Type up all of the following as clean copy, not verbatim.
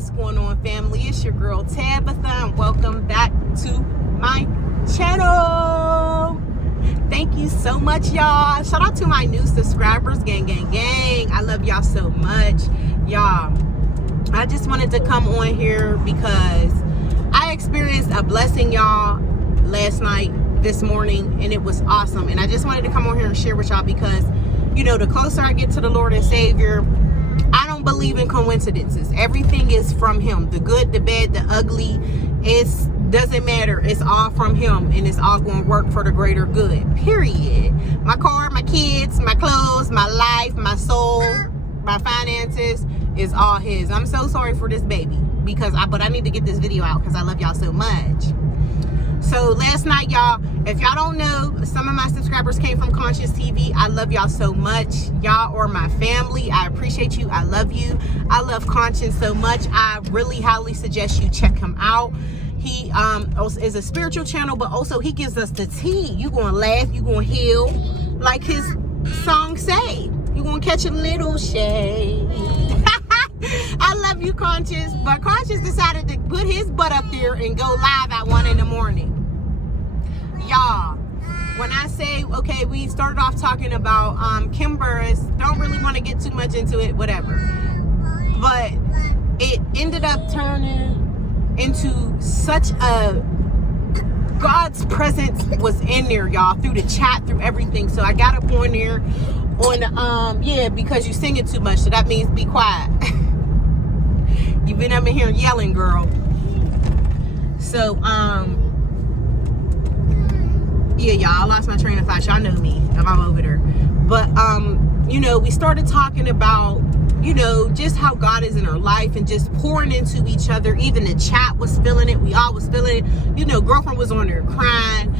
What's going on, family? It's your girl Tabitha, and welcome back to my channel. Thank you so much, y'all. Shout out to my new subscribers. Gang, gang, gang. I love y'all so much. Y'all, I just wanted to come on here because I experienced a blessing, y'all, last night, this morning, and it was awesome. And I just wanted to come on here and share with y'all because, you know, the closer I get to the Lord and Savior, I don't believe in coincidences. Everything is from Him. The good, the bad, the ugly, it doesn't matter. It's all from Him, and it's all going to work for the greater good, period. My car, my kids, my clothes, my life, my soul, my finances is all His. I'm so sorry for this baby but I need to get this video out because I love y'all so much. So last night, y'all, if y'all don't know, some of my subscribers came from ConsciouzTv. I love y'all so much. Y'all are my family. I appreciate you. I love you. I love Conscious so much. I really highly suggest you check him out. He is a spiritual channel, but also he gives us the tea. You gonna laugh, you gonna heal, like his song say. You gonna catch a little shade. I love you, Conscious, but Conscious decided to put his butt up there and go live at 1 in the morning. Y'all, when I say, okay, we started off talking about Kim Burris, don't really want to get too much into it, whatever, but it ended up turning into such a, God's presence was in there, y'all, through the chat, through everything. So I got up on there on yeah, because you singing too much, so that means be quiet. You've been up in here yelling, girl. So yeah, y'all, I lost my train of thought. Y'all know me if I'm over there. But you know, we started talking about, you know, just how God is in our life and just pouring into each other. Even the chat was feeling it. We all was feeling it. You know, girlfriend was on there crying.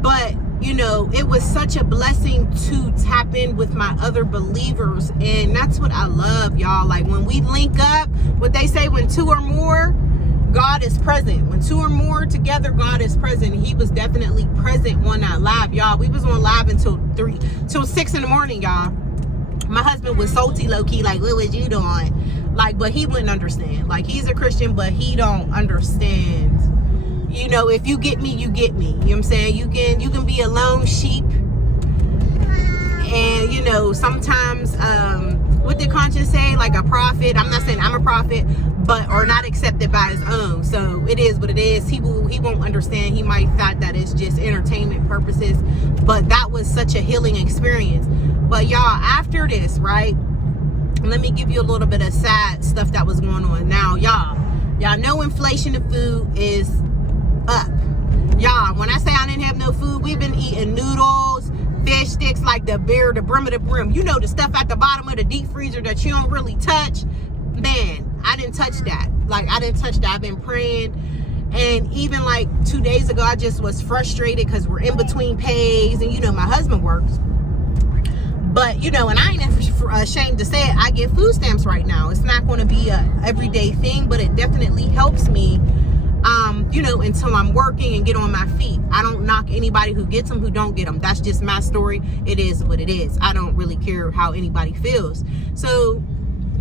But you know, it was such a blessing to tap in with my other believers, and that's what I love, y'all. Like when we link up, what they say, when two or more, God is present. When two or more together, God is present. He was definitely present on that live, y'all. We was on live until 6 in the morning, y'all. My husband was salty, low-key, like, what was you doing? Like, but he wouldn't understand. Like, he's a Christian, but he don't understand. You know, if you get me, you get me. You know what I'm saying? You can be a lone sheep. And, you know, sometimes, what did Conscious say? Like a prophet. I'm not saying I'm a prophet, but, or not accepted by his own. So it is what it is. He won't understand. He might thought that it's just entertainment purposes. But that was such a healing experience. But y'all, after this, right? Let me give you a little bit of sad stuff that was going on. Now, y'all know inflation of food is up. Y'all, when I say I didn't have no food, we've been eating noodles, fish sticks, like the brim of the brim. You know, the stuff at the bottom of the deep freezer that you don't really touch. Man, I didn't touch that. Like, I didn't touch that. I've been praying. And even like 2 days ago, I just was frustrated because we're in between pays, and you know, my husband works. But, you know, and I ain't ashamed to say it, I get food stamps right now. It's not going to be a everyday thing, but it definitely helps me, you know, until I'm working and get on my feet. I don't knock anybody who gets them, who don't get them. That's just my story. It is what it is. I don't really care how anybody feels. So,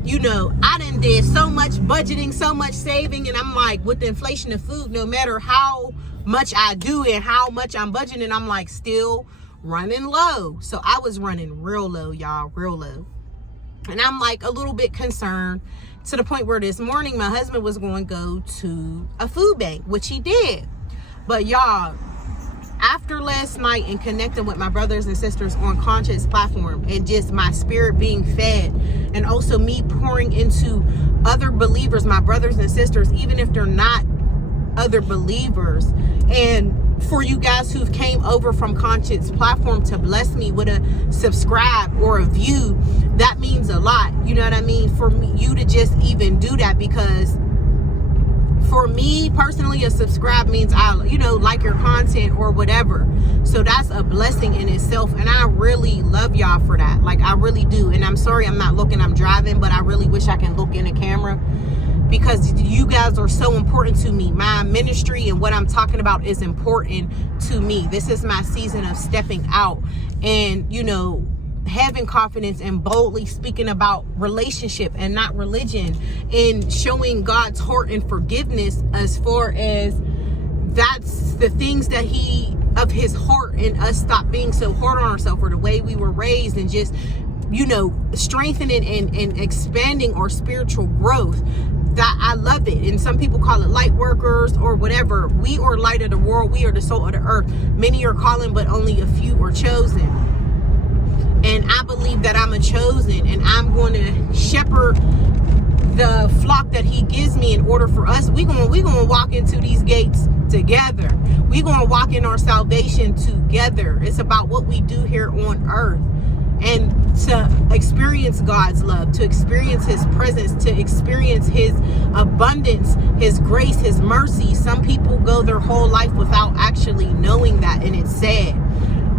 you know, I done did so much budgeting, so much saving, and I'm like, with the inflation of food, no matter how much I do and how much I'm budgeting, I'm like still running low. So I was running real low, y'all, real low. And I'm like a little bit concerned, to the point where this morning my husband was going to go to a food bank, which he did. But y'all, after last night and connecting with my brothers and sisters on Conscious platform, and just my spirit being fed, and also me pouring into other believers, my brothers and sisters, even if they're not other believers, and for you guys who've came over from Conscious platform to bless me with a subscribe or a view, that means a lot. You know what I mean? For me, you to just even do that, because for me personally, a subscribe means I, you know, like your content or whatever. So that's a blessing in itself, and I really love y'all for that. Like, I really do. And I'm sorry I'm not looking, I'm driving, but I really wish I can look in the camera, because you guys are so important to me. My ministry and what I'm talking about is important to me. This is my season of stepping out and, you know, having confidence and boldly speaking about relationship and not religion, and showing God's heart and forgiveness as far as that's the things that of his heart, and us stop being so hard on ourselves, or the way we were raised, and just, you know, strengthening and expanding our spiritual growth. That I love it. And some people call it light workers or whatever. We are light of the world. We are the salt of the earth. Many are calling, but only a few are chosen. And I believe that I'm a chosen, and I'm going to shepherd the flock that he gives me. In order for us, we're going to walk into these gates together. We're going to walk in our salvation together. It's about what we do here on earth, and to experience God's love, to experience his presence, to experience his abundance, his grace, his mercy. Some people go their whole life without actually knowing that, and it's sad.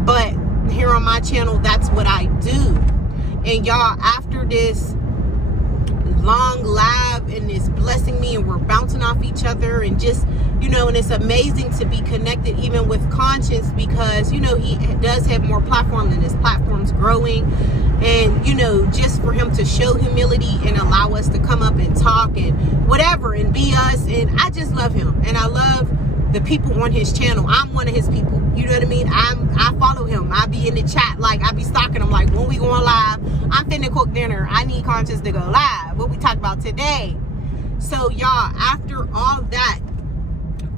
But here on my channel, that's what I do. And y'all, after this long live, and it's blessing me, and we're bouncing off each other, and just, you know, and it's amazing to be connected even with Conscious, because, you know, he does have more platform, and his platform's growing. And, you know, just for him to show humility and allow us to come up and talk and whatever and be us, and I just love him, and I love the people on his channel. I'm one of his people, you know what I mean? I follow him. I be in the chat, like I be stalking him, like, when we going live, I'm finna cook dinner, I need Conscious to go live, what we talk about today. So y'all, after all that,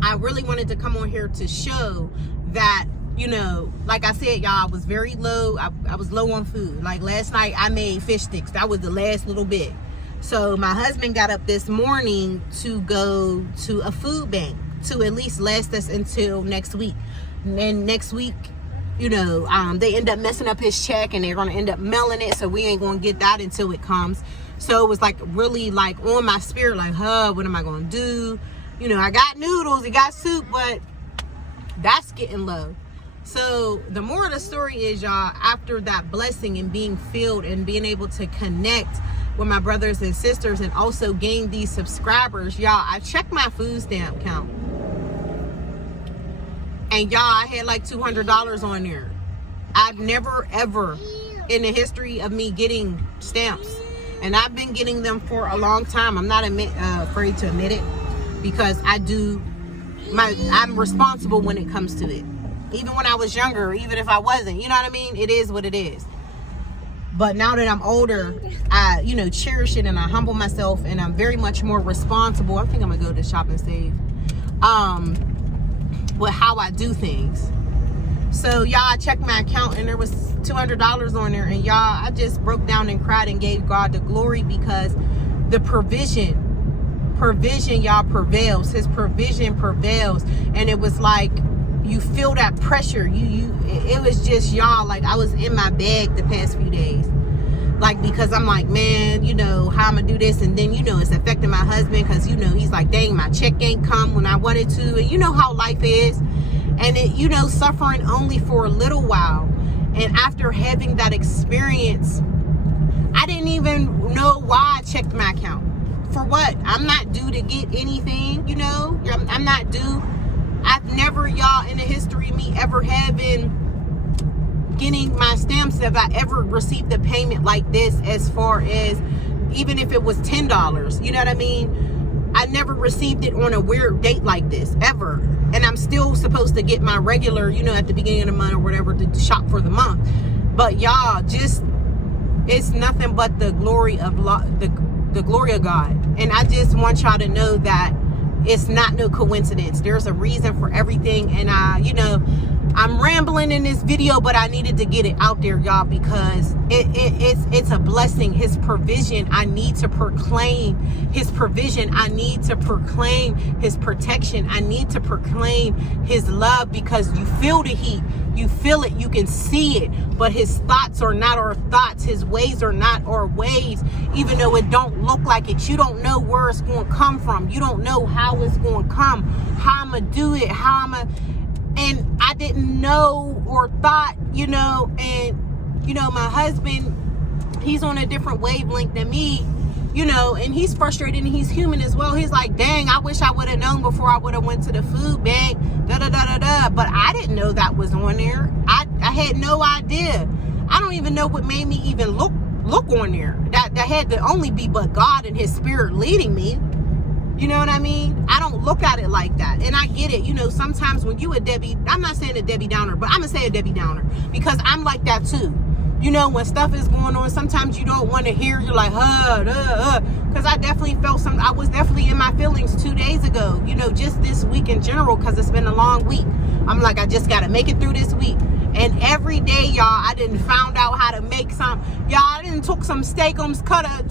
I really wanted to come on here to show that, you know, like I said, y'all, I was very low. I was low on food. Like last night I made fish sticks. That was the last little bit. So my husband got up this morning to go to a food bank to at least last us until next week. And then next week, you know, they end up messing up his check, and they're going to end up mailing it. So we ain't going to get that until it comes. So it was like really like on my spirit, like, what am I going to do? You know, I got noodles, I got soup, but that's getting low. So the moral of the story is, y'all, after that blessing and being filled and being able to connect with my brothers and sisters and also gain these subscribers, y'all, I checked my food stamp count. And y'all, I had like $200 on there. I've never ever in the history of me getting stamps, and I've been getting them for a long time. I'm not afraid to admit it, because I'm responsible when it comes to it. Even when I was younger, even if I wasn't, you know what I mean? It is what it is. But now that I'm older, I, you know, cherish it, and I humble myself, and I'm very much more responsible. I think I'm gonna go to Shop and Save with how I do things. So y'all, I checked my account, and there was $200 on there, and y'all, I just broke down and cried and gave God the glory, because the provision, y'all, prevails. His provision prevails. And it was like, you feel that pressure. It was just, y'all, like I was in my bag the past few days, like, because I'm like, man, you know, how I'm gonna do this? And then, you know, it's affecting my husband, because, you know, he's like, dang, my check ain't come when I wanted to, and you know how life is. And it, you know, suffering only for a little while. And after having that experience, I didn't even know why I checked my account. For what? I'm not due to get anything, you know? I'm not due. I've never, y'all, in the history of me ever having getting my stamps, have I ever received a payment like this, as far as even if it was $10, you know what I mean? I never received it on a weird date like this, ever. And I'm still supposed to get my regular, you know, at the beginning of the month or whatever, to shop for the month. But y'all, just, it's nothing but the glory of the glory of God. And I just want y'all to know that it's not no coincidence. There's a reason for everything. And you know, I'm rambling in this video, but I needed to get it out there, y'all, because it's a blessing. His provision, I need to proclaim his provision. I need to proclaim his protection. I need to proclaim his love, because you feel the heat, you feel it, you can see it. But his thoughts are not our thoughts, his ways are not our ways. Even though it don't look like it, you don't know where it's going to come from. You don't know how it's going to come, how I'm going to do it, how I'm going to. And I didn't know or thought, you know, and, you know, my husband, he's on a different wavelength than me, you know, and he's frustrated, and he's human as well. He's like, dang, I wish I would have known before I would have went to the food bank, da-da-da-da-da. But I didn't know that was on there. I had no idea. I don't even know what made me even look on there. That had to only be but God and his spirit leading me. You know what I mean? I don't look at it like that. And I get it. You know, sometimes when you a Debbie, I'm not saying a Debbie Downer, but I'm going to say a Debbie Downer because I'm like that too. You know, when stuff is going on, sometimes you don't want to hear. You're like, because I definitely felt something. I was definitely in my feelings 2 days ago, you know, just this week in general, because it's been a long week. I'm like, I just got to make it through this week. And every day, y'all, I didn't found out how to make some. Y'all, I didn't took some steakums,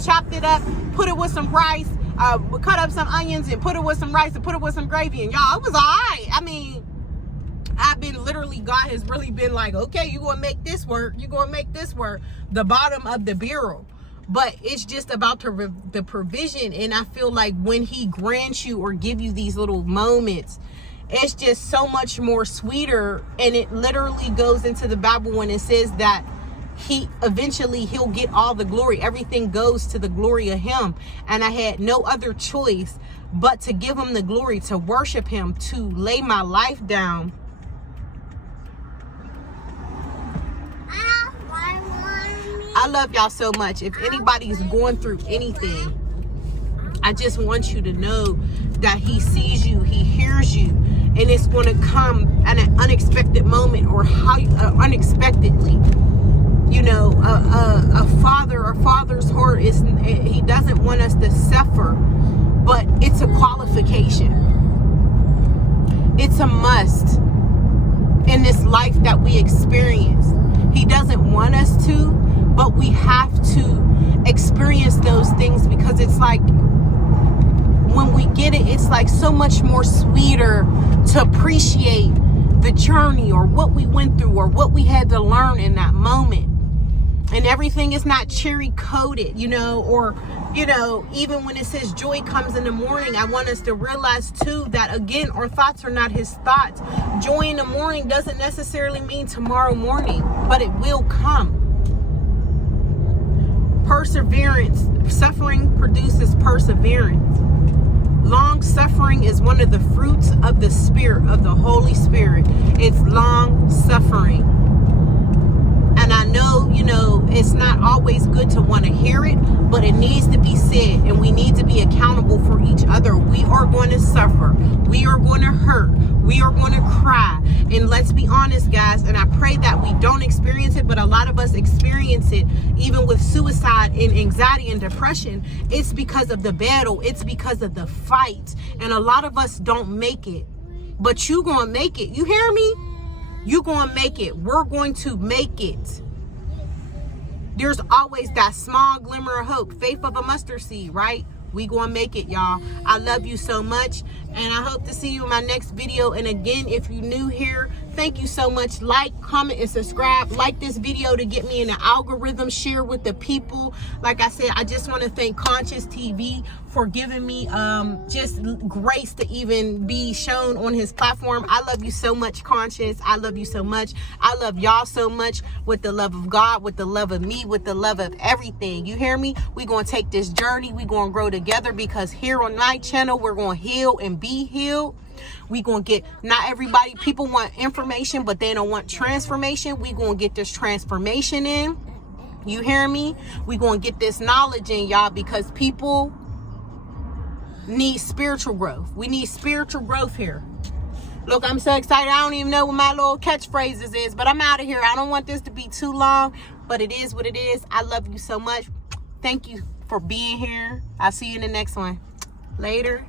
chopped it up, put it with some rice. Cut up some onions and put it with some rice and put it with some gravy, and y'all, it was all right. I mean, I've been literally, God has really been like, okay, you're gonna make this work, you're gonna make this work, the bottom of the barrel. But it's just about the provision. And I feel like when he grants you or give you these little moments, it's just so much more sweeter. And it literally goes into the Bible when it says that he'll get all the glory. Everything goes to the glory of him. And I had no other choice but to give him the glory, to worship him, to lay my life down. I love y'all so much. If anybody's going through anything, I just want you to know that he sees you, he hears you, and it's going to come at an unexpected moment or unexpectedly. You know, a father's heart is, he doesn't want us to suffer, but it's a qualification. It's a must in this life that we experience. He doesn't want us to, but we have to experience those things, because it's like when we get it, it's like so much more sweeter to appreciate the journey or what we went through or what we had to learn in that moment. And everything is not cherry coated, you know, or, you know, even when it says joy comes in the morning, I want us to realize too that, again, our thoughts are not his thoughts. Joy in the morning doesn't necessarily mean tomorrow morning, but it will come. Perseverance, suffering produces perseverance. Long suffering is one of the fruits of the Spirit, of the Holy Spirit. It's long suffering. And I know, you know, it's not always good to want to hear it, but it needs to be said, and we need to be accountable for each other. We are going to suffer. We are going to hurt. We are going to cry. And let's be honest, guys, and I pray that we don't experience it, but a lot of us experience it, even with suicide and anxiety and depression. It's because of the battle. It's because of the fight. And a lot of us don't make it, but you going to make it. You hear me? You're going to make it. We're going to make it. There's always that small glimmer of hope. Faith of a mustard seed, right? We going to make it, y'all. I love you so much. And I hope to see you in my next video. And again, if you're new here, thank you so much. Like, comment, and subscribe. Like this video to get me in the algorithm. Share with the people. Like I said, I just want to thank ConsciouzTv for giving me just grace to even be shown on his platform. I love you so much, Conscious. I love you so much. I love y'all so much, with the love of God, with the love of me, with the love of everything. You hear me? We're going to take this journey. We're going to grow together, because here on my channel, we're going to heal and be healed. We gonna get, not everybody, people want information, but they don't want transformation. We gonna get this transformation in. You hear me? We gonna get this knowledge in, y'all, because people need spiritual growth. We need spiritual growth here. Look, I'm so excited. I don't even know what my little catchphrases is, but I'm out of here. I don't want this to be too long, but it is what it is. I love you so much. Thank you for being here. I'll see you in the next one. Later.